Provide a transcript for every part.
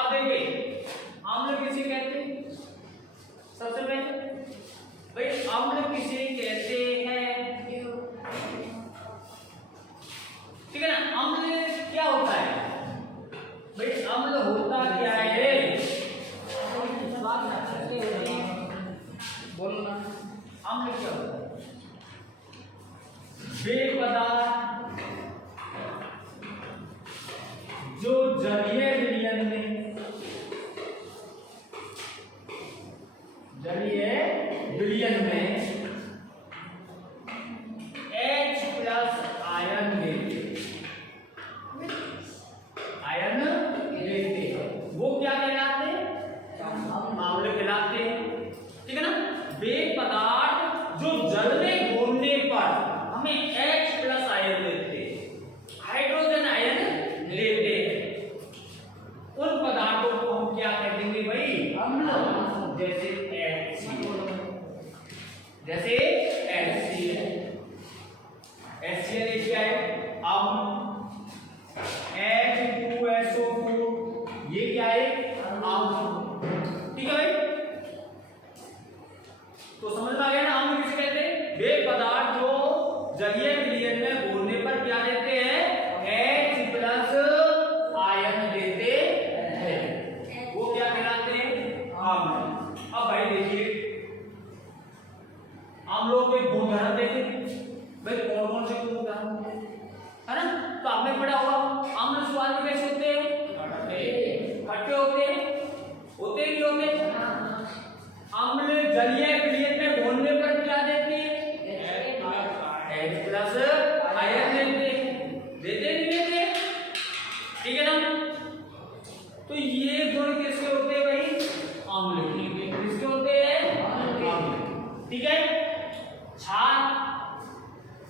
अब देखिए अम्ल किसे कहते हैं, सबसे पहले भाई अम्ल किसे कहते हैं, ठीक है ना। अम्ल क्या होता है भाई, अम्ल होता क्या है, बोलना। अम्ल क्या होता है, वे पदार्थ जो जलीय विलयन में, जलीय विलयन में H प्लस आयन लेते, आयन लेते, वो क्या कहलाते हैं, अम्ल कहलाते हैं, ठीक है ना। वे पदार्थ जो जल में घोलने पर हमें H प्लस आयन लेते, हाइड्रोजन आयन लेते हैं, उन पदार्थों को हम क्या कह देंगे भाई, अम्ल। जैसे HCl, जैसे HCl, HCl क्या है, अम्ल। H2SO4 ये क्या है, अम्ल, ठीक है भाई। तो समझ में आ गया ना, अम्ल किसे कहते हैं, वे पदार्थ जो जलीय विलयन में घोलने पर क्या देते हैं, H प्लस आयन देते हैं, वो क्या कहलाते हैं, अम्ल। अब भाई देखिए अम्लों के गुणधर्म देखें भाई, कौन कौन से गुणधर्म है ना। तो आपने पढ़ा होगा अम्ल स्वाद में कैसे होते हैं, खट्टे होते हैं, होते ही होते हैं। अम्ल जलीय विलयन में घोलने पर क्या देती है, H प्लस आयन देते नहीं देते, ठीक है ना। तो ये गुण किसके होते हैं भाई, अम्ल के, किसके होते हैं, अम्ल, ठीक है। क्षार,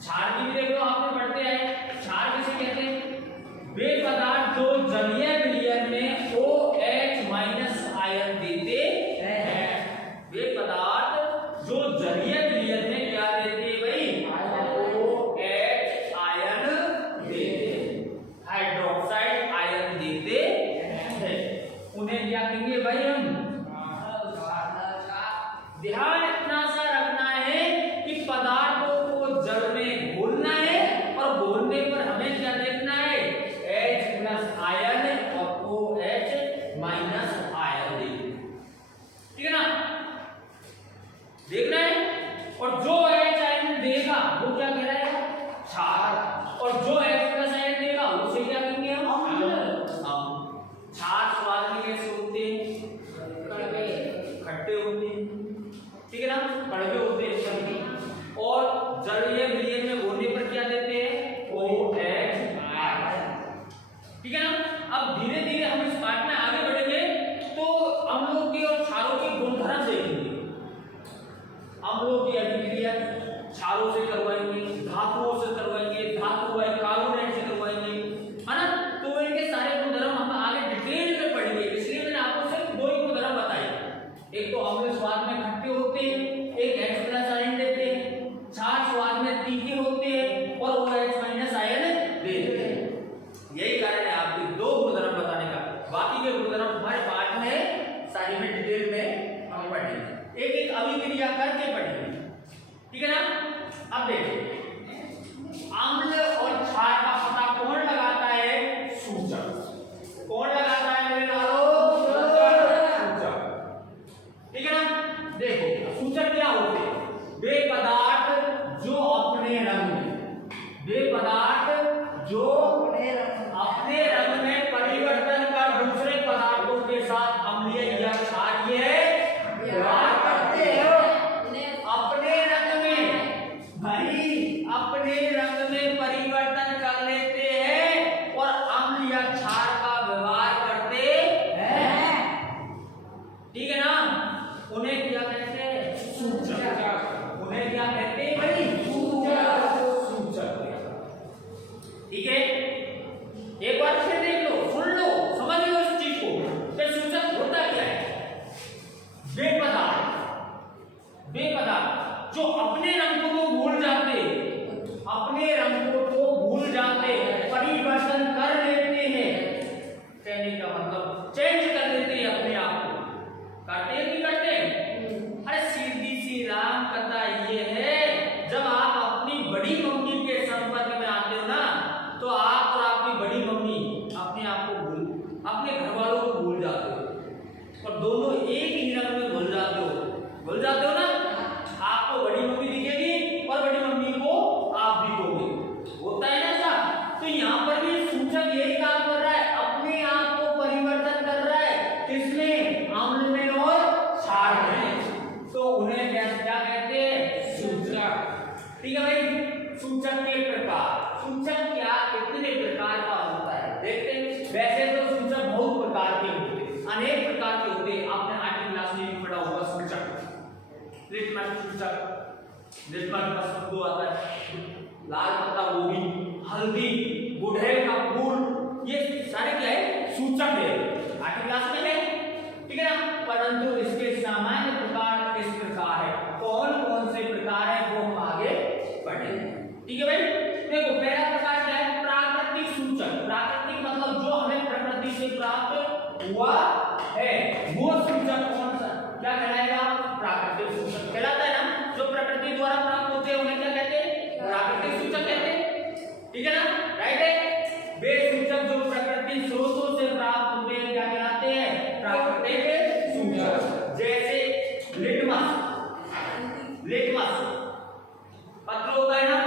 क्षार की भी देख लो आपने पढ़ते हैं, क्षार किसे कहते हैं, वे पदार्थ जो जलीय विलयन में OH माइनस आयन देते हैं, वे पदार्थ जो जलीय विलयन में क्या देते हैं भाई, OH आयन देते, हाइड्रोक्साइड आयन देते हैं, उन्हें क्या कहेंगे भाई हम। ध्यान इतना सा रखना है कि पदार्थों को जल में घोलना है और घोलने पर हमें क्या देखना है, H प्लस आयन और OH माइनस आयन देखना, ठीक है ना, देखना है। और जो H आयन देगा वो क्या कहलाएगा, क्षार, और जो H प्लस आयन देगा उसे क्या कहेंगे हम, अम्ल। क्षार स्वाद में कैसे होते हैं, कड़वे, खट्टे होते हैं, ठीक है ना, कड़वे होते हैं सभी, और जलीय विलयन में घोलने पर क्या देते हैं, OH आयन, ठीक है ना। अब धीरे धीरे हम इस पाठ में आगे बढ़ेंगे तो अम्लों के और क्षारों के गुणधर्म देखेंगे। अम्लों की अभिक्रिया क्षारों से करवाएंगे, धातुओं से करवाएंगे, धातु वाले कार्बोनेट से करवाएंगे, है ना। तो इनके सारे गुणधर्म हम आगे डिटेल में पढ़ेंगे, इसलिए मैंने आपको सिर्फ दो ही गुणधर्म बताए, एक तो अम्ल स्वाद में खट्टे होते हैं, एक H प्लस आयन देते हैं, क्षार स्वाद में तीखे होते हैं और OH माइनस आयन देते हैं। यही कारण है आपके दो गुणधर्म बताने का, बाकी के गुणधर्म हमारे पाठ में सारी में डिटेल में हम पढ़ेंगे, एक एक अभिक्रिया करके पढ़ेंगे, ठीक है ना। अब देखिए अम्ल और क्षार का पता कौन लगाता है, सूचक, कौन लगाता है मेरे नालों, सूचक, ठीक है ना। देखो सूचक क्या होते हैं, वे पदार्थ जो अपने रंग में, वे पदार्थ जो अपने रंग में परिवर्तन कर दूसरे पदार्थों के साथ अम्लीय या क्षारीय व्यवहार करते हैं, अपने रंग में भाई, अपने रंग में परिवर्तन कर लेते हैं और अम्ल या क्षार का व्यवहार करते हैं, ठीक है ना। उन्हें क्या कहते हैं, सूचक, उन्हें क्या कहते हैं भाई, सूचक, सूचक, ठीक है। एक बार फिर देख लो, सुन लो, समझ लो इस चीज को, फिर सूचक होता क्या है, वे पदार्थ जो अपने रंगों को भूल जाते, अपने रंगों को भूल जाते, परिवर्तन कर लेते हैं, कहने का मतलब चेंज कर वैसे तो सूचक बहुत प्रकार के होते हैं, अनेक प्रकार के होते हैं। आपने 8वीं क्लास में भी पढ़ा होगा सूचक, लिटमस सूचक। लिटमस का शब्द आता है लाल पत्ता गोभी, हल्दी, गुड़हल का फूल, ये सारे क्या है? सूचक है। 8वीं क्लास में है, ठीक है ना। परंतु इसके सामान्य प्रकार किस प्रकार है, कौन कौन से प्रकार है, वो हम आगे पढ़ेंगे, ठीक है भाई। देखो पहला प्रकार क्या है? प्राकृतिक सूचक। प्राकृतिक मतलब जो हमें प्रकृति से प्राप्त हुआ है, वो सूचक कौन सा क्या कहलाएगा? प्राकृतिक सूचक कहलाता है ना। जो प्रकृति द्वारा प्राप्त होते हैं उन्हें क्या कहते हैं? प्राकृतिक सूचक कहते हैं, ठीक है ना, राइट है। वे सूचक जो प्रकृति स्रोतों से प्राप्त होते हैं क्या कहलाते हैं? प्राकृतिक सूचक। जैसे लिटमस, लिटमस पत्र होता है ना,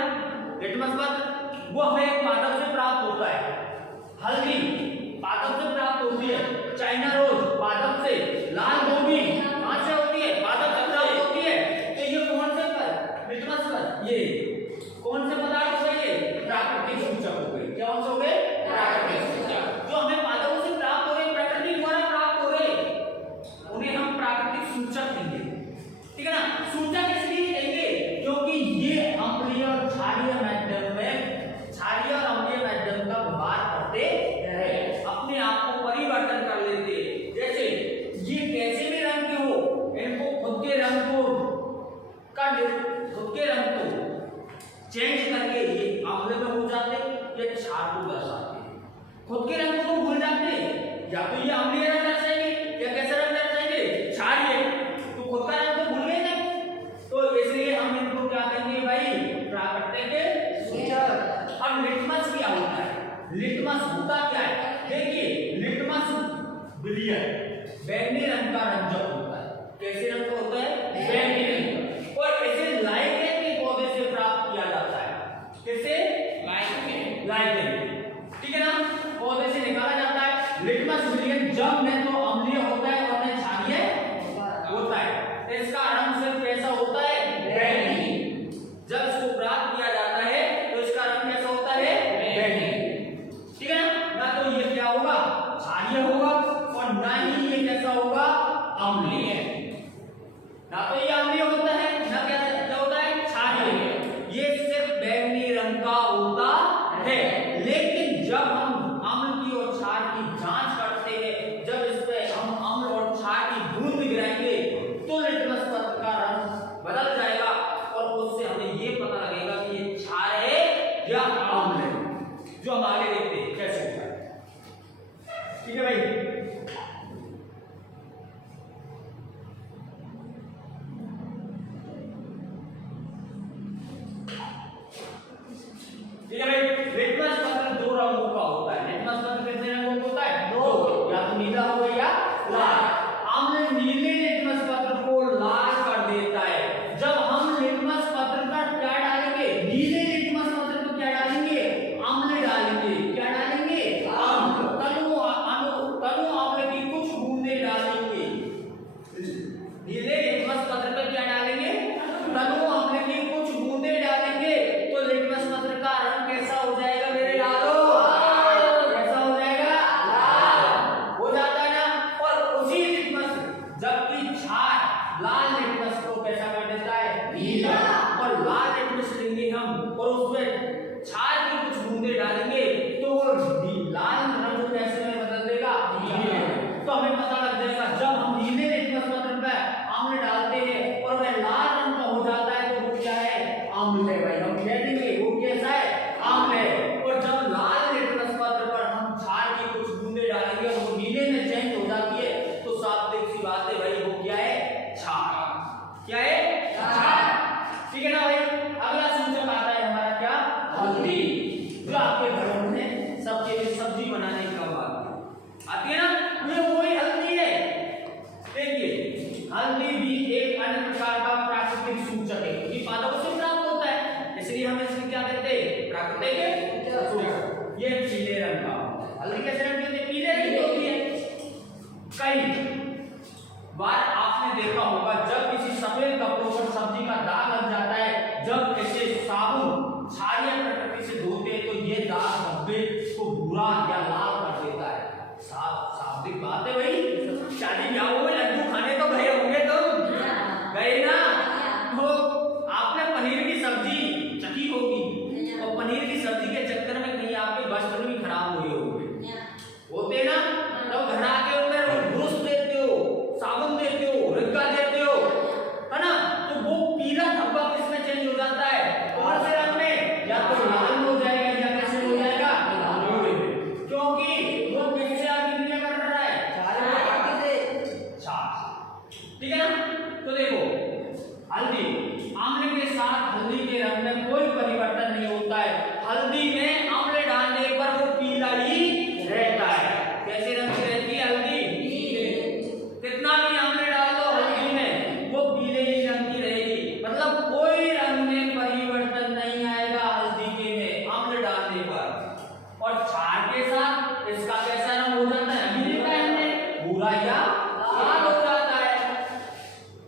लिटमस पत्र, वो हमें एक पादप से प्राप्त होता है। हल्दी पादप से प्राप्त होती है, चाइना रोज पादप से, लाल गोभी कहां से होती है? पादप से प्राप्त होती है। तो ये कौन से पर? लिटमस पर, ये कौन से पदार्थ हो गए? प्राकृतिक सूचक हो गए। क्या हो गए? प्राकृतिक सूचक। जो हमें पादपों से प्राप्त हो रहे, प्रकृति द्वारा प्राप्त हो रहे, उन्हें हम प्राकृतिक सूचक कहेंगे, ठीक है ना। सूचक इसलिए कहेंगे क्योंकि ये अम्लीय और क्षारीय माध्यम में, क्षारीय और अम्लीय माध्यम का व्यवहार करते हैं, अपने आप को परिवर्तन कर लेते हैं। जैसे ये कैसे भी रंग के हो, इनको खुद के रंग को चेंज करके ये अम्ल में हो जाते, ये क्षार को दर्शाते हैं। खुद के रंग को भूल जाते, या तो ये अम्लीय रंग दर्शाएंगे या कैसा रंग दर्शाएंगे? क्षारीय। तो खुद का रंग तो भूल गए ना, तो इसलिए हम इनको क्या कहेंगे भाई? प्राकृतिक सूचक। अब लिटमस क्या होता है? लिटमस होता क्या है? देखिए लिटमस विलयन बैंगनी रंग का रंजक होता है। कैसे रंग का होता है? बैंगनी रंग का। और इसे लाइकेन के पौधे से प्राप्त किया जाता है। किससे? लाइकेन, लाइकेन, ठीक है ना, पौधे से निकाला जाता है। लिटमस विलयन जब में तो अम्लीय होता है और में क्षारीय होता है। इसका रंग सिर्फ कैसा होता है? बैंगनी। जब इसको प्राप्त किया जाता है तो इसका रंग कैसा होता है? बैंगनी, ठीक है ना। ना तो ये क्या होगा? क्षारीय होगा, और ना ही ये कैसा होगा? अम्लीय। ना तो ये अम्लीय होता है, ना क्या होता है? क्षारीय। ये सिर्फ बैंगनी रंग का होता है। लेकिन जब हम अम्ल की और क्षार की जांच करते हैं, जब इस पे हम अम्ल और क्षार की बूंद गिराएंगे तो लिटमस पत्र का रंग बदल जाएगा, और उससे हमें ये पता लगेगा कि ये क्षार है या अम्ल है। जो हम आगे देखते हैं कैसे होता है, ठीक है भाई। ठीक है भाई, लिटमस पत्र दो रंगों का होता है। लिटमस पत्र कितने रंगों का होता है? दो, या तो नीला हो गया या लाल। अम्ल नीले लिटमस पत्र को लाल कर देता है। जब हम लिटमस पत्र पर क्या डालेंगे? नीले लिटमस पत्र पर क्या डालेंगे? अम्ल डालेंगे। क्या डालेंगे? अम्ल। तनु अम्ल की कुछ बूंदे डालेंगे। नीले लिटमस पत्र पर क्या डालेंगे? तनु अम्ल की कुछ बूंदे डालेंगे, तो लिटमस पत्र का रंग कैसा हो जाएगा मेरे लालो? कैसा हो जाएगा? लाल हो जाता है ना। और उसी लिटमस, जबकि क्षार लाल लिटमस को कैसा कर देता है? नीला। और लाल लिटमस लेंगे हम और उसमें क्षार की कुछ बूंदे डालेंगे, तो वो लाल रंग कैसे में बदल देगा? नीले। तो हमें पता लग जाएगा जब हम नीले लिटमस पत्र पे अम्ल डालते हैं और वह लाल रंग का हो जाता है, तो वो क्या है? अम्ल है भाई। हम कह देंगे वो कैसा है? अम्ल है। और जब लाल लिटमस पत्र पर हम क्षार की कुछ बूंदे डालेंगे और वो नीले में चेंज हो जाती है, तो साफ सी बात है भाई, वो क्या है? क्षार। क्या है? क्षार, ठीक है ना भाई। अगला सूचक आता है हमारा क्या? हल्दी। जो आपके घरों में सबके लिए सब्जी बनाने का आती है ना, ये वही हल्दी है। देखिए हल्दी भी एक अन्य प्रकार का प्राकृतिक सूचक है, क्योंकि पादपों से प्राप्त होता है, इसलिए हम इसको क्या कहते हैं? प्राकृतिक सूचक। ये पीले रंग का होता है। हल्दी कैसे रंग की होती है? पीले रंग की होती है। कई बार आपने देखा होगा जब किसी सफेद कपड़ों पर सब्जी का दाग लग जाता है, जब इसे साबुन क्षारीय प्रकृति से धोते हैं, तो ये दाग धब्बे को भूरा या लाल कर देता है। शादी ब्याह में लड्डू खाने तो गए होंगे तुम, गए ना? तो आपने पनीर की सब्जी चखी होगी और पनीर की सब्जी के चक्कर में कहीं आपके वस्त्र भी खराब हुए होंगे, होते ना? तो घर आके उनमें ब्रश देते हो, साबुन देते हो, रिक्का देते हो, है ना? तो वो पीला धब्बा किसमें चेंज हो जाता है? कौन से रंग में? या तो लाल हो जाएगा या कैसे हो जाएगा? भूरे में। क्योंकि वो किससे अभिक्रिया कर रहा है? छाछ। ठीक है ना? तो देखो हल्दी, आंवले के साथ हल्दी के रंग में कोई परिवर्तन नहीं होता है। हल्दी में आंवले डालने पर वो पीला ही रहता है। कैसे रंग की रहती है हल्दी? कितना भी आंवले डाल दो हल्दी में, वो पीले ही रंग की रहेगी। मतलब कोई रंग में परिवर्तन नहीं आएगा हल्दी के में आंवले डालने पर। और छाछ के साथ इसका कैसा रंग हो जाता है? अभी देखा है हमने, भूरा या लाल हो जाता है।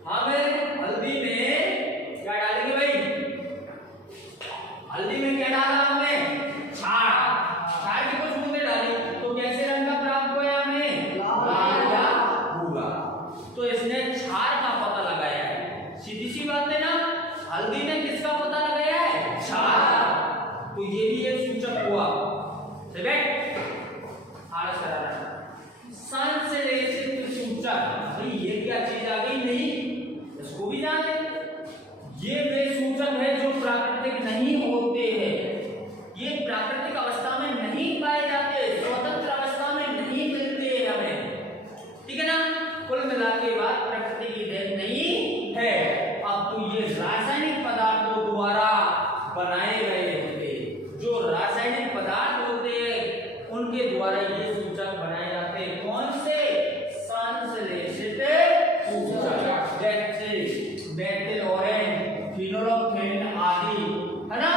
हमें हल्दी में क्या डालेंगे भाई? हल्दी में क्या डाला हमने? छाछ। छाछ की कुछ बूंदे डाली तो कैसे रंग का प्राप्त हुआ हमें? लाल या भूरा। तो इसने क्षार का पता लगाया है। सीधी सी बात है ना? हल्दी ने किसका पता लगाया है? क्षार। तो ये भी एक सूचक हुआ। ठीक है? आलस करा रहा है। संश्लेषित सूचक, भाई ये क्या चीज आ गई? नहीं, इसको भी जाने। ये वे सूचक है जो प्राकृतिक नहीं होते हैं। ये प्राकृतिक अवस्था में नहीं पाए जाते, स्वतंत्र अवस्था में नहीं मिलते हमें। ठीक है ना? कुल मिला के बात प्रकृति की देन नहीं है। अब तो ये रासायनिक पदार्थों द्वारा बनाए गए होते, जो रासायनिक पदार्थ होते हैं उनके द्वारा ये सूचक बनाए जाते हैं। कौन से? संश्लेषित सूचक, जैसे मेथिल ऑरेंज, फिनोल्फथालीन आदि, है ना?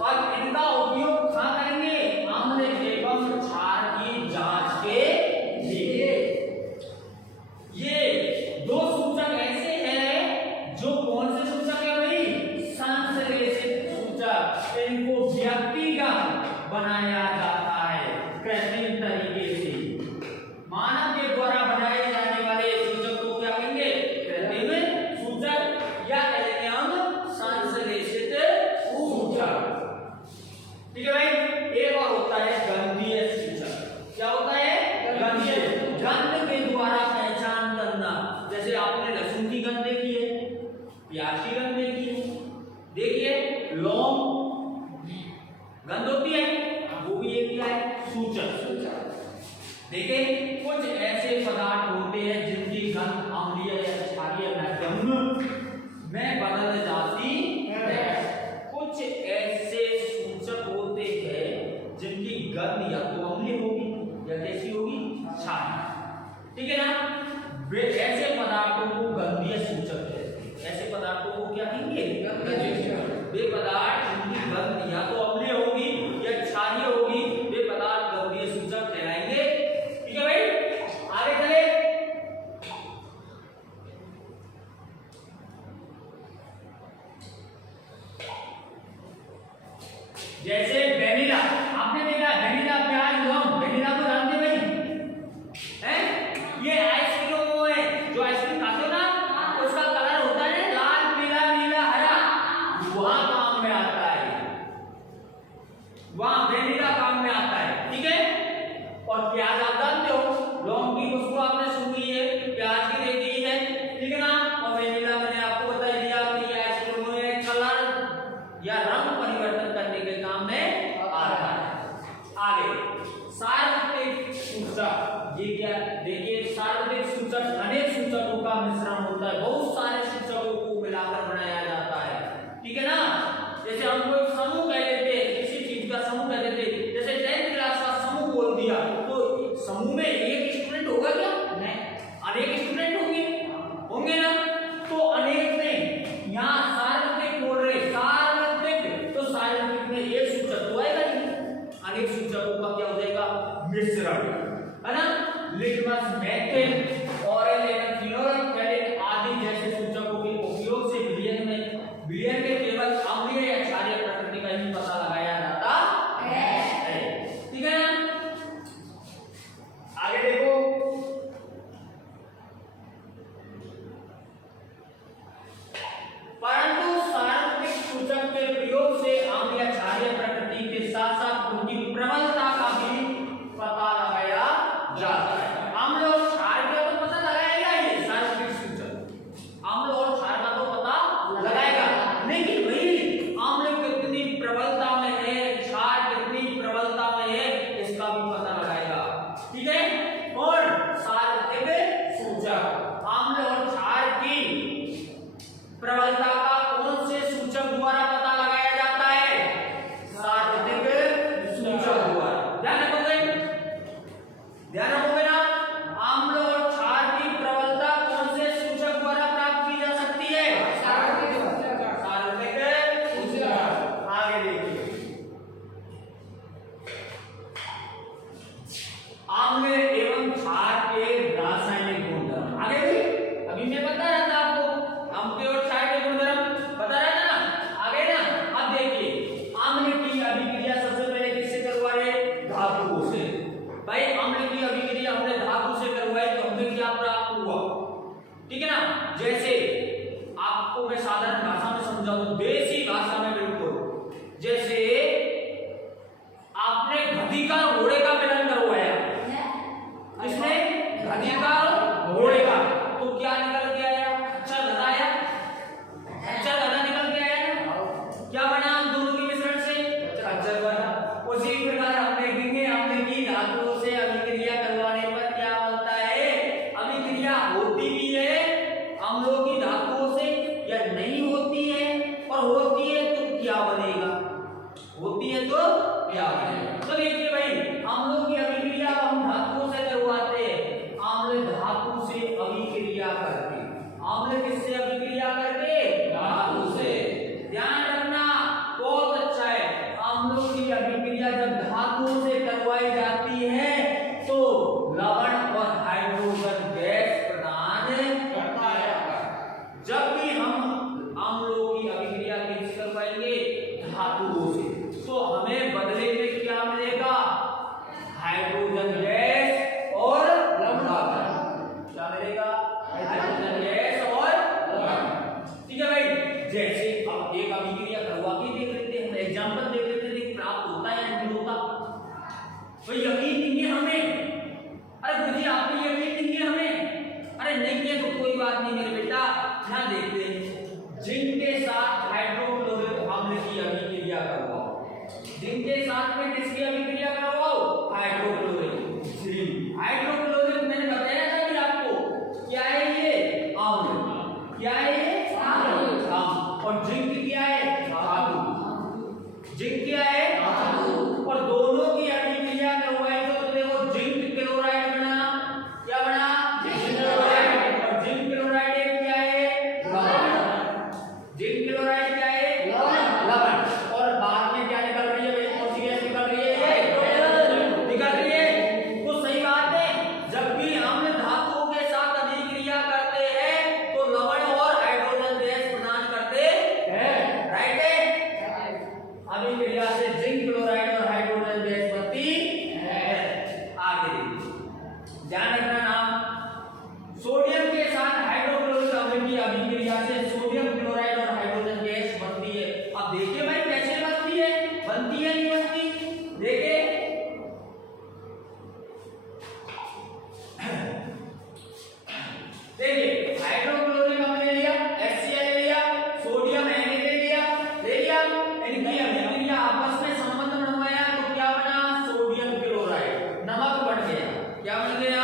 और इनका उपयोग कहाँ करेंगे? आंवले एवं क्षार की जांच के लिए। ये दो सूचक ऐसे हैं जो कौन से सूचक है भाई? संश्लेषित सूचक। इनको व्यक्तिगत बनाया जाता है कृत्रिम तरीके से। मानव के द्वारा बनाए जाने वाले सूचक को क्या कहेंगे? कृत्रिम सूचक या संश्लेषित सूचक। ठीक है भाई? एक और होता है गंधीय सूचक। क्या होता है? गंधीय। गंध के द्वारा पहचान करना। जैसे आपने लहसुन की गंध देखी है, प्याज की गंध देखी है, देखिए लौंग गंध होती है, वो भी एक क्या है? सूचक। देखिए कुछ ऐसे पदार्थ होते हैं जिनकी गंध अम्लीय या क्षारीय माध्यम में बदल जाती है। कुछ ऐसे सूचक होते हैं जिनकी गंध या तो अम्लीय होगी या कैसी होगी? क्षारीय। ठीक है ना? वे ऐसे पदार्थों को गंधीय सूचक कहते हैं। ऐसे पदार्थों को क्या कहेंगे? गंधीय सूचक। वे पदार्थ जिनकी गंध या तो अम्लीय होगी या क्षारीय होगी, वे पदार्थ गंधीय सूचक कहलाएंगे। ठीक है भाई? आगे चले। जैसे वेनिला, आपने देखा वेनिला, प्याज, लौंग। वेनिला को जानते भाई? हैं? ये आइसक्रीम है, जो आइसक्रीम खाते हो ना, उसका कलर होता है लाल, पीला, नीला, हरा। वहां काम में आता है, वहां वेनिला काम में आता है। ठीक है? और प्याज आप जानते हो, लौंग की खुशबू आपने सुनी है, प्याज की देखी है। ठीक है ना? और वेनिला मैंने आपको बता दिया कि ये आइसक्रीम में कलर या रंग परिवर्तन करने के काम में आता है। आगे सार्वत्रिक सूचक। ये क्या? देखिए सार्वत्रिक सूचक अनेक सूचकों का मिश्रण होता है, बहुत सारे सूचकों को मिलाकर बनाया जाता है। ठीक है ना? जैसे हम कोई समूह कह देते हैं, किसी चीज का समूह कह देते हैं, जैसे 10th क्लास का समूह बोल दिया, तो समूह में एक स्टूडेंट होगा क्या? नहीं, अनेक स्टूडेंट होंगे ना? तो अनेक में यहाँ सार्वत्रिक बोल रहे, सार्वत्रिक, तो सार्वत्रिक में एक सूचक तो आएगा नहीं, अनेक सूचकों का क्या हो जाएगा? मिश्रण, है ना? लिटमस, मेथिल, ऑरेंज एवं फिनोल्फथालीन आदि जैसे सूचकों के उपयोग से विलयन में केवल अम्लीय या क्षारीय प्रकृति का ही पता लगाया जाता है। ठीक है ना? आगे देखो जाता है। अम्ल और क्षार का तो पता लगाएगा ये सार्वत्रिक सूचक, अम्ल और क्षार का तो पता लगाएगा, लेकिन वही अम्ल कितनी प्रबलता में है, क्षार कितनी प्रबलता में है, इसका भी पता लगाएगा। ठीक है, और सार्वत्रिक सूचक अम्ल और क्षार की प्रबलता का कौन से सूचक द्वारा पता लगाया जाता है? सार्वत्रिक सूचक द्वारा। ध्यान रखोगे, ध्यान रखोगे ना, अम्ल और क्षार की प्रबलता कौन से सूचक द्वारा प्राप्त की जा सकती है? सार्वत्रिक सूचक। आगे देखिए, अम्ल एवं क्षार के रासायनिक गुणधर्म। आगे भी अभी मैं बता रहा था आपको, अम्ल और क्षार के गुणधर्म बता रहा था ना, आगे ना। अब देखिए, अम्ल की अभिक्रिया सबसे पहले किससे करवा रहे? धातुओं से। भाई अम्ल की अभिक्रिया हमने धातु से करवाई तो हमें क्या प्राप्त हुआ? ठीक है ना, जैसे आपको मैं साधारण भाषा में समझाऊं, देसी भाषा में बिल्कुल, जैसे आपने गधी का घोड़े का मिलन करवाया, किसने? गधी का घोड़े का, तो क्या निकल के आया? अच्छा गधा आया, अच्छा गधा निकल के आया, क्या बना दोनों के मिश्रण से? अच्छा बना। उसी प्रकार हम देखेंगे हमने की धातुओं से अभिक्रिया करवाने पर क्या बनता है? अभिक्रिया होती भी है अम्लों की धातुओं से या नहीं होती है, और होती है तो क्या बनेगा? होती है तो क्या बनेगा? तो देखिए भाई, अम्लों की अभिक्रिया हम धातुओं से करवाते हैं, अम्ल धातु से अभिक्रिया करते, अम्ल किससे अभिक्रिया करते? धातु से। ध्यान रखना, बहुत अच्छा है, अम्लों की अभिक्रिया जब धातुओं से करवाई जाती है तो लवण और हाइड्रोजन गैस प्रदान करता है। जब भी हम अम्लों की अभिक्रिया किससे करवाएंगे? धातुओं से, तो हमें बदले में क्या मिलेगा? हाइड्रोजन गैस और लवण। क्या मिलेगा? हाइड्रोजन गैस और लवण। ठीक है भाई, जैसे अब एक अभिक्रिया करवा के देख लेते हैं, हम एग्जांपल देख लेते हैं, प्राप्त होता है या नहीं होता? तो यकीन नहीं है हमें, अरे गुरुजी आपको यकीन नहीं है हमें, अरे नहीं है तो कोई बात नहीं मेरे बेटा, ध्यान देखते हैं। जिंक के साथ हाइड्रोक्लोरिक अम्ल की अभिक्रिया करवाओ, जिंक के साथ में किसकी अभिक्रिया करवाओ? Hydrochloric zinc. हाइड्रोक्लोरिक मैंने बताया था कि आपको क्या है ये? अम्ल। क्या है ये? अम्ल। और जिंक क्या है? धातु। जिंक क्या है? धातु। और दोनों की अभिक्रिया करवाई तो देखो जिंक क्लोराइड बना, क्या बना? Zinc chloride. और जिंक क्लोराइड क्या है? लवण। जिंक क्लोराइड क्या है? लवण। और बाद में क्या निकल रही है भाई? कौन सी गैस निकल रही है? निकल रही है। तो सही बात है, जब भी हम धातुओं के साथ अभिक्रिया करते हैं तो लवण और हाइड्रोजन गैस प्रदान करते हैं, राइट है? अभिक्रिया से जिंक क्लोराइड और हाइड्रोजन गैस बनती है। आगे देखिए, ध्यान रखना नाम, सोडियम के साथ हाइड्रोक्लोरिक अम्ल की अभिक्रिया से सोडियम क्लोराइड और हाइड्रोजन गैस बनती है। अब देखिए भाई कैसे बनती है, बनती है नहीं बनती? देखिए, देखिए हाइड्रोक्लोरिक अम्ल ले लिया, HCl ले लिया, सोडियम Na ले लिया, इनकी अभिक्रिया आपस में संबंध बनवाया तो क्या बना? सोडियम क्लोराइड, नमक बन गया। क्या बन गया?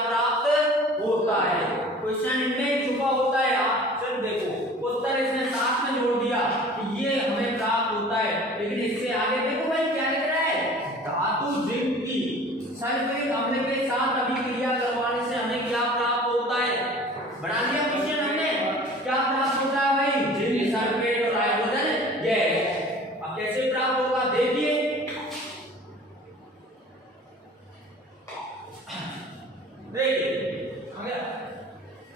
प्राप्त होता है। क्वेश्चन इनमें छुपा होता है। आप चल देखो उत्तर इसने साथ में जोड़ दिया कि ये हमें प्राप्त होता है, लेकिन इससे आगे देखो भाई क्या लिख रहा है, धातु जिंक की सल्फ्यूरिक अम्ल के साथ अभिक्रिया करवाने से हमें क्या प्राप्त होता है। बना लिया क्वेश्चन हमने, क्या प्राप्त होता है भाई, जिंक सल्फेट और हाइड्रोजन गैस। अब कैसे प्राप्त होगा देखिए, देखिए आ गया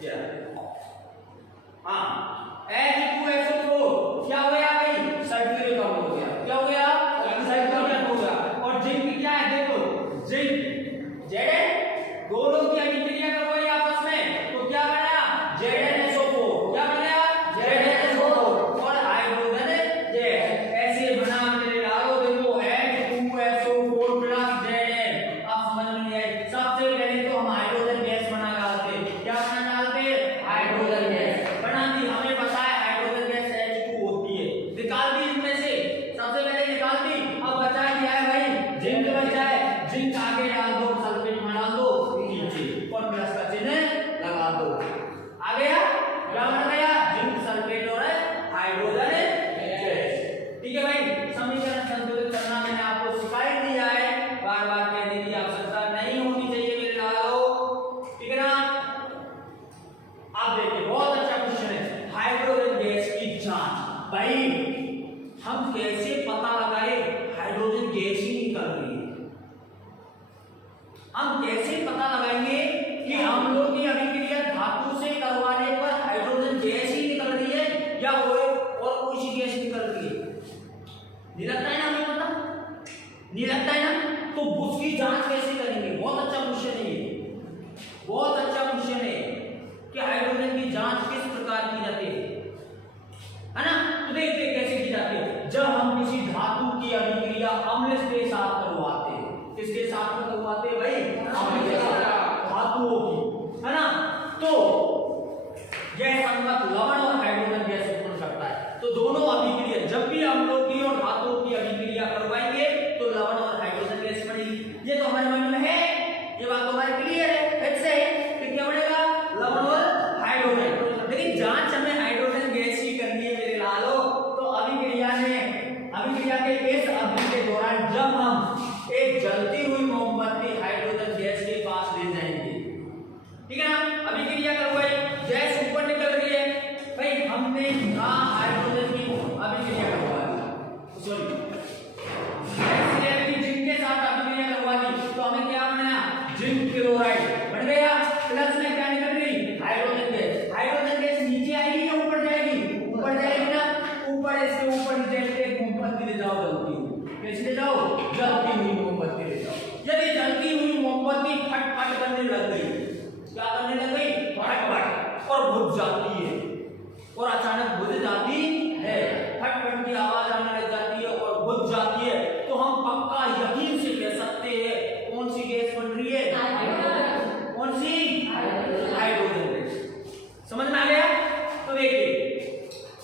क्या, हाँ H2SO4 क्या हो गया भाई, सल्फ्यूरिक अम्ल हो गया, क्या हो गया, सल्फ्यूरिक हो गया। और जिंक क्या है देखो, जिंक Zn दोनों की अभिक्रिया करवाई आपस में तो क्या बना ZnSO4, क्या बना ZnSO4 और हाइड्रोजन गैस ऐसे बना मेरे लालो देखो H2SO4 प्लस Zn। अब समझ में नहीं आई, सबसे पहले तो हम हाइड्रोजन गैस बना डालते, क्या बना डालते, हाइड्रोजन गैस बना दी। हमें पता है हाइड्रोजन गैस H2 होती है, निकाल दी इनमें से, सबसे पहले निकाल दी। अब बचा क्या है भाई, जिंक बचा है, जिंक आगे डाल दो, सल्फेट में डाल दो नीचे और प्लस का चिन्ह लगा दो, आ गया, क्या बन गया, जिंक सल्फेट और हाइड्रोजन गैस। ठीक है भाई, समीकरण संतुलित करना मैंने आपको सिखा ही दिया है, बार बार कहने की आवश्यकता नहीं होनी चाहिए मेरे लालो, ठीक है ना। आप देखिए बहुत अच्छा क्वेश्चन है, हाइड्रोजन गैस की जांच। भाई हम कैसे पता लगाए हाइड्रोजन गैस ही निकल रही है, हम कैसे पता लगाएंगे कि हम लोग की अभिक्रिया धातु से करवाने पर हाइड्रोजन गैस ही निकल रही है या और कोई सी गैस निकल रही है, नहीं लगता है ना हमें पता, नहीं लगता है ना, तो उसकी जांच कैसे करेंगे। बहुत अच्छा क्वेश्चन है ये, बहुत अच्छा क्वेश्चन है कि हाइड्रोजन की जांच किस प्रकार की जाती है ना। तो देखते कैसे की जाती है, जब हम किसी धातु की अभिक्रिया अम्ल के साथ करवाते हैं, किसके साथ में करवाते हैं भाई, अम्ल के साथ, धातुओं की, है ना, तो यह संगत लवण और हाइड्रोजन गैस उत्पन्न करता है। तो दोनों अभिक्रिया, जब भी अम्लों की और धातुओं की अभिक्रिया करवाएंगे तो लवण और हाइड्रोजन गैस बनेगी। ये तो हमारे मन में है, ये बात तो हमारी क्लियर है, फिर से कि क्या बनेगा, लवण और हाइड्रोजन। लेकिन जांच हमें हाइड्रोजन गैस की करनी है मेरे लालो, तो अभिक्रिया के इस अवधि के दौरान जब हम एक जलती हुई मोमबत्ती हाइड्रोजन गैस के पास ले जाएंगे, ठीक है ना, अभिक्रिया करवाई, गैस ऊपर निकल रही है, भाई हमने कहा हाइड्रोजन की अभिक्रिया करवाई, सॉरी जिंक के साथ अभिक्रिया करवा दी, तो हमें क्या बनाया, जिंक क्लोराइड बन गया, प्लस में क्या निकल रही, हाइड्रोजन गैस। हाइड्रोजन गैस नीचे आएगी या ऊपर जाएगी, ऊपर जाएगी ना, ऊपर, इसके ऊपर जैसे मोमबत्ती ले जाओ, जलती हुई, कैसे ले जाओ, जलती हुई मोमबत्ती ले जाओ। यदि जलती हुई मोमबत्ती फट फट करने लग गई, क्या करने लग गई, फट फट, और बुझ जाती है, और अचानक बुझ जाती है, फट फट की आवाज आने लग जाती है और बुझ जाती है, तो हम पक्का यकीन से कह सकते हैं कौन सी गैस बन रही है, कौन सी, हाइड्रोजन गैस। समझ में आ गया। तो देखिए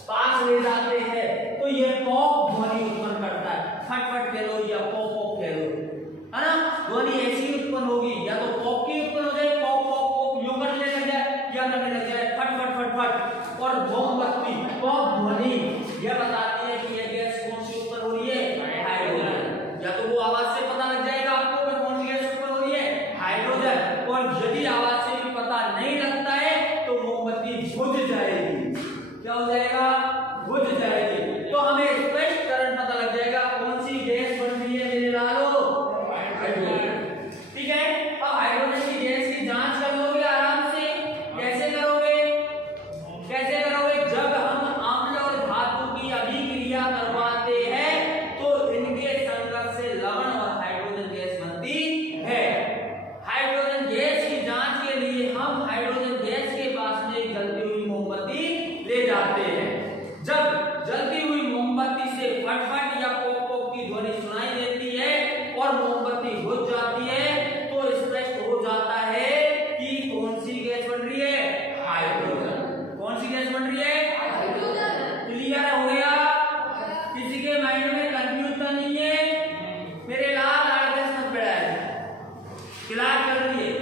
पास ले जाते हैं तो ये पॉप ध्वनि उत्पन्न करता है, फट फट कह लो या पॉप पॉप कह लो, है ना, ध्वनि ऐसी उत्पन्न होगी, या तो पॉप की उत्पन्न हो जाए, पॉप पॉप पॉप यूं करने लग जाए, या करने लग जाए फट फट फट फट, और मोमबत्ती पॉप ध्वनि यह बताती है कि यह गैस कौन सी उत्पन्न हो रही है, हाइड्रोजन। या तो वो आवाज से पता लग जाएगा आपको कि कौन सी गैस उत्पन्न हो रही है, हाइड्रोजन, और यदि आवाज से भी पता नहीं लगता है तो मोमबत्ती बुझ जाएगी, क्या हो जाएगा, बुझ जाएगी, तो हमें स्पष्ट कारण पता लग जाएगा कौन सी गैस बन रही है मेरे लालो, हाइड्रोजन। ठीक है, अब हाइड्रोजन की गैस की जांच कर लोगे आराम से, कैसे करोगे, कैसे करोगे, जब हम अम्ल और धातु की अभिक्रिया करवाते हैं तो इनके संगत से लवण और हाइड्रोजन गैस बनती है। हाइड्रोजन गैस की जांच के लिए हम हाइड्रोजन गैस के पास में एक जलती हुई मोमबत्ती ले जाते हैं। जब जलती हुई मोमबत्ती से फटफट या पोक पोक की ध्वनि सुनाई देती है और मोमबत्ती बुझ जाती है तो स्पष्ट हो जाता है कि कौन सी गैस बन रही है, हाइड्रोजन। कौन सी गैस बन रही है, हाइड्रोजन। क्लियर हो गया, किसी के माइंड में कंफ्यूज तो नहीं है, मेरे लाल आड़ गैस मत बैठा है, क्लियर कर रही है।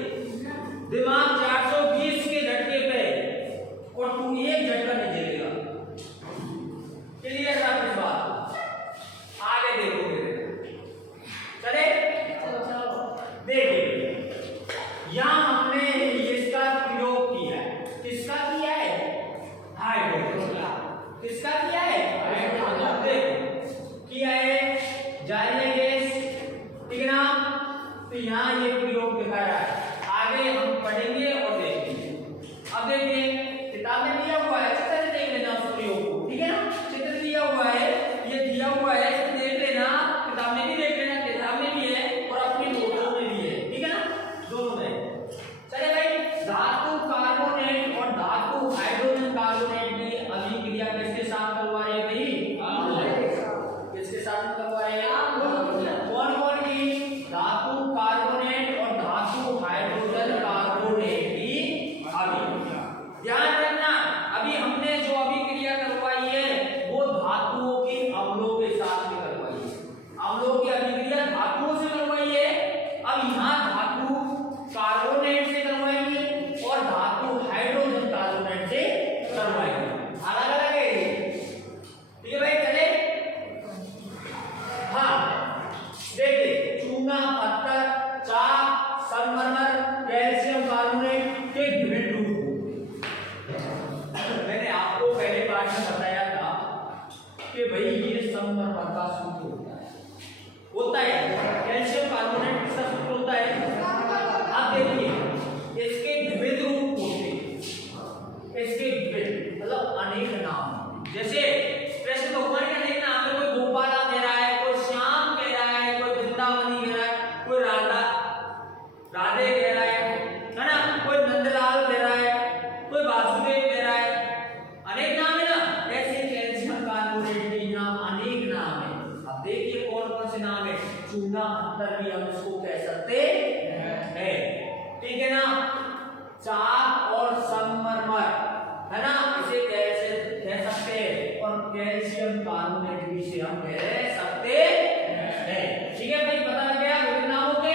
हम कह सकते हैं। ठीक है भाई, पता लग गया विभिन्न नामों के।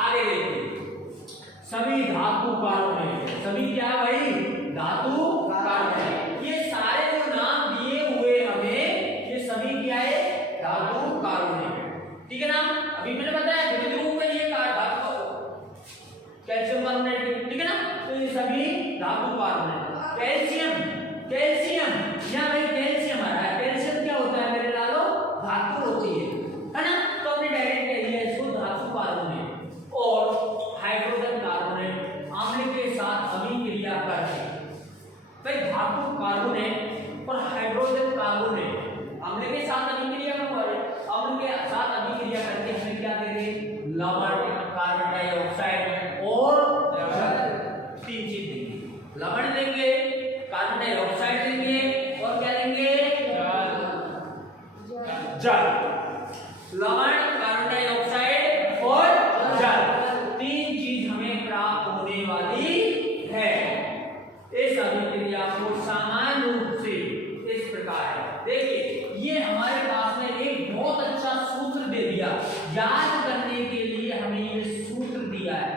आगे देखिए, सभी धातु कार्बोनेट, सभी क्या है भाई? धातु कार्बोनेट। ये सारे जो नाम दिए हुए हमें, ये सभी क्या है? धातु कार्बोनेट। ठीक है ना? अभी मैंने बताया विभिन्न रूप में ये धातु कैल्शियम कार्बोनेट, ठीक है ना? तो ये सभी धातु कार्बोनेट। कैल्शियम, कैल्शियम यहाँ भाई कैल्शियम आ रहा है। कैल्शियम क्या होता है मेरे लालो? धातु होती है ना? तो हमने डायरेक्ट कह दिया इसको धातु कार्बोनेट। और हाइड्रोजन कार्बोनेट अम्ल के साथ अभिक्रिया करके, भाई धातु कार्बोनेट और हाइड्रोजन कार्बोनेट अम्ल के साथ अभिक्रिया करके, अम्ल के साथ अभिक्रिया करके हमें क्या देंगे? लवण, कार्बन डाइऑक्साइड और तीन चीज देंगे। लवण देंगे, कार्बन डाइऑक्साइड देंगे और क्या देंगे? जल। लवण, कार्बन डाइऑक्साइड और जल, तीन चीज हमें प्राप्त होने वाली है। इस अभिक्रिया को सामान्य रूप से इस प्रकार है। देखिए ये हमारे पास में एक बहुत अच्छा सूत्र दे दिया, याद करने के लिए हमें ये सूत्र दिया है।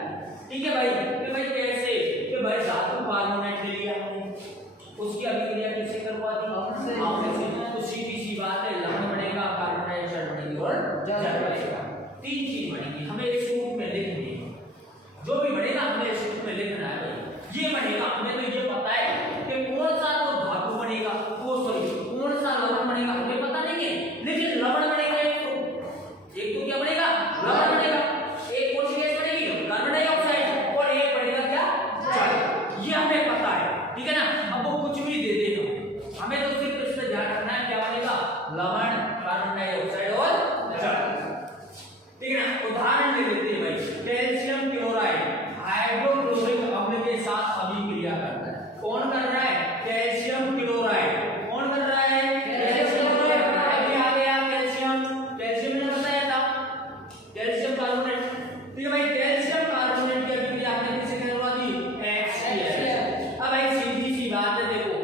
ठीक है भाई, कि भाई कैसे? कि भाई धातु कार्बोनेट ले लिया हमने, उसकी अभिक्रिया कैसे करवा दी? अम्ल से। तो सीधी सी बात है, लवण बनेगा, कार्बन डाइऑक्साइड बनेगी और जल बनेगा। तीन चीज बनेगी। हमें इस सूत्र में लिखनी है, जो भी बनेगा हमें इस सूत्र में लिखना है। ये बनेगा, हमें तो ये पता है कि कौन सा तो धातु बनेगा, वो सॉरी कौन सा लवण बनेगा हमें पता नहीं है, लेकिन लवण बनेगा। एक तो क्या बनेगा? लवण बनेगा। एक कौन सी गैस बनेगी? Carbon dioxide. और एक बनेगा क्या? जल। ये हमें पता है, ठीक है ना? अब वो कुछ भी दे दे, हमें तो सिर्फ इसमें ध्यान रखना है क्या बनेगा? लवण, कार्बन डाइऑक्साइड और जल। ठीक है ना? उदाहरण ले लेते हैं भाई, कैल्शियम क्लोराइड हाइड्रोक्लोरिक अम्ल के साथ अभिक्रिया करता है। कौन कर रहा है? Calcium chloride. कौन कर रहा है? Calcium chloride. अभी आ गया कैल्शियम, कैल्शियम ने बताया था कैल्शियम कार्बोनेट। ठीक है भाई, कैल्शियम कार्बोनेट की अभिक्रिया हमने किससे करवा दी? HCl। अब भाई सीधी सी बात है, देखो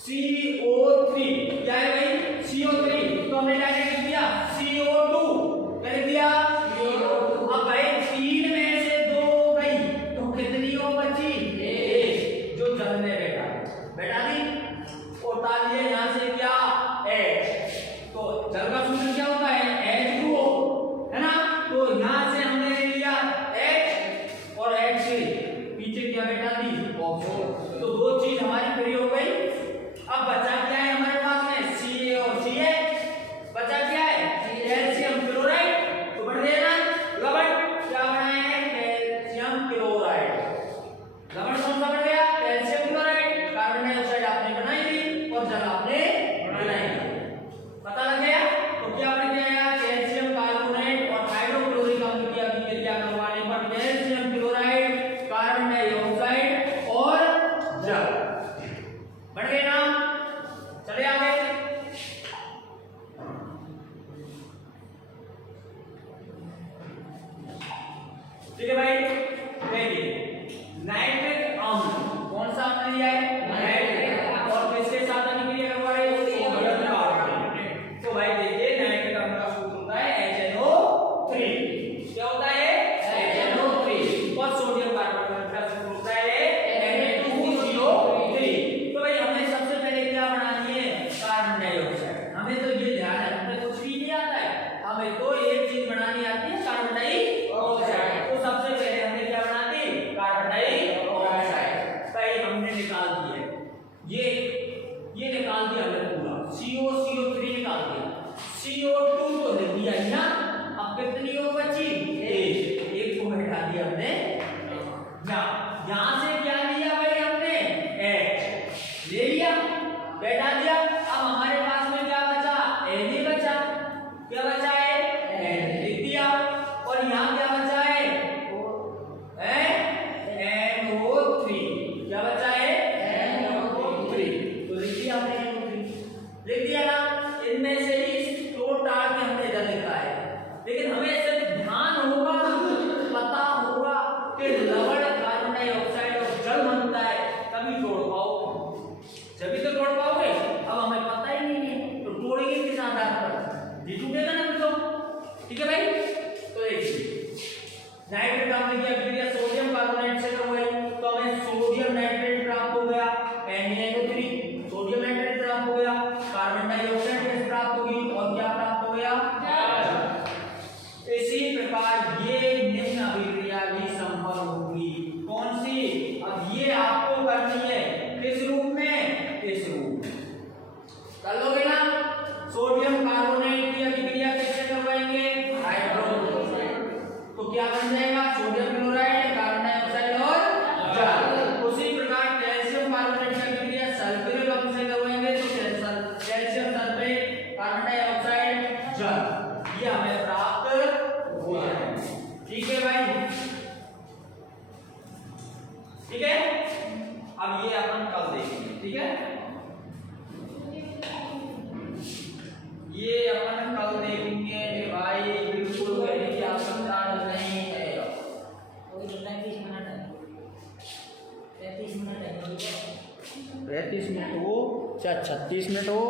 CO3 क्या है भाई? CO3 तो हमने डायरेक्ट लिख दिया CO2, क्या लिख दिया? CO2। अब भाई तीन में से दो गई तो कितनी हो बची? एक, जो जल में बैठा दी और डाल दिया यहाँ से क्या? H। तो जल का सूत्र क्या होता है? H2O, है ना? तो यहाँ से हमने ले लिया H और H से पीछे क्या बैठा दी? O। तो दो चीज हमारी पूरी हो गई। अब बचा क्या है हमारे पास में? Ca और CH। बचा क्या है? Calcium chloride. तो बढ़ गया ना लवण, क्या बनाया है? Calcium chloride. लवण कौन सा बन गया? Calcium chloride. कार्बन डाइऑक्साइड आपने बनाई थी और जल आपने बनाई थी। पता लग गया? तो क्या बन गया? कैल्शियम कार्बोनेट और हाइड्रोक्लोरिक अम्ल की अभिक्रिया करवाने पर कैल्शियम क्लोराइड, कार्बन डाइऑक्साइड और जल बढ़ गए ना? चले आगे। ठीक है भाई, देखिए नाइट्रिक अम्ल कौन सा आपने लिया है? नाइट्रिक। और किसके साथ अभिक्रिया करवा रहे हैं? Sodium carbonate. तो भाई देखिए नाइट्रिक अम्ल का सूत्र होता है HNO3। क्या होता है? HNO3। और सोडियम कार्बोनेट का सूत्र होता है Na2CO3। तो भाई हमने सबसे पहले क्या बनानी है? Carbon dioxide. हमें तो ये ध्यान है, हमें कुछ भी नहीं आता है, हमें तो एक चीज बनानी आती है, कार्बन डाइऑक्साइड। तो सबसे पहले हमने क्या बना दी? Carbon dioxide. भाई हमने निकाल दिया ये निकाल दिया हमने पूरा। CO3 निकाल दिया। CO2 तो ले दिया यहाँ। अब कितनी हो बची? एक को बैठा दिया हमने यहाँ से। क्या लिया भाई हमने? H ले लिया, बैठा दिया। अब हमारे पास में क्या बचा? Na बचा। क्या बचा है? Na लिख दिया। और यहाँ क्या बचा है? NO3। क्या बचा है? NO3। तो लिख दिया हमने NO3, लिख दिया ना? इनमें से इस दो टाल में हमने जल लिखा है, लेकिन हमें सिर्फ ध्यान होगा, पता होगा कि लवण, कार्बन डाइऑक्साइड और जल बनता है, तभी तोड़ पाओगे, जब भी तो तोड़ पाओगे। अब हमें पता ही नहीं है तो प्राप्त किया अभिक्रिया सोडियम कार्बोनेट से करवाई तो हमें सोडियम नाइट्रेट प्राप्त हो गया NaNO3 सोडियम नाइट्रेट प्राप्त हो गया कार्बन डाइऑक्साइड गैस प्राप्त होगी और क्या प्राप्त हो गया जल। इसी प्रकार ये निम्न अभिक्रिया भी संभव होगी कौन सी अब ये आपको करनी है किस रूप में इस रूप में कर लोगे ना सोडियम कार्बोनेट की अभिक्रिया कैसे करवाएंगे हाइड्रोजन तो क्या बन जाएगा सोडियम क्लोराइड कार्बन डाइऑक्साइड और जल। उसी प्रकार कैल्शियम कार्बोनेट की अभिक्रिया सल्फ्यूरिक अम्ल से करवाएंगे तो कैल्शियम सल्फेट कार्बन डाइऑक्साइड जल ये हमें प्राप्त हो जाएगा। ठीक है भाई ठीक है अब ये अपन कल देखेंगे ठीक है ये अपन कल देखेंगे भाई बिल्कुल कि आवश्यकता नहीं है 35 मिनट हो चाहे 36 मिनट हो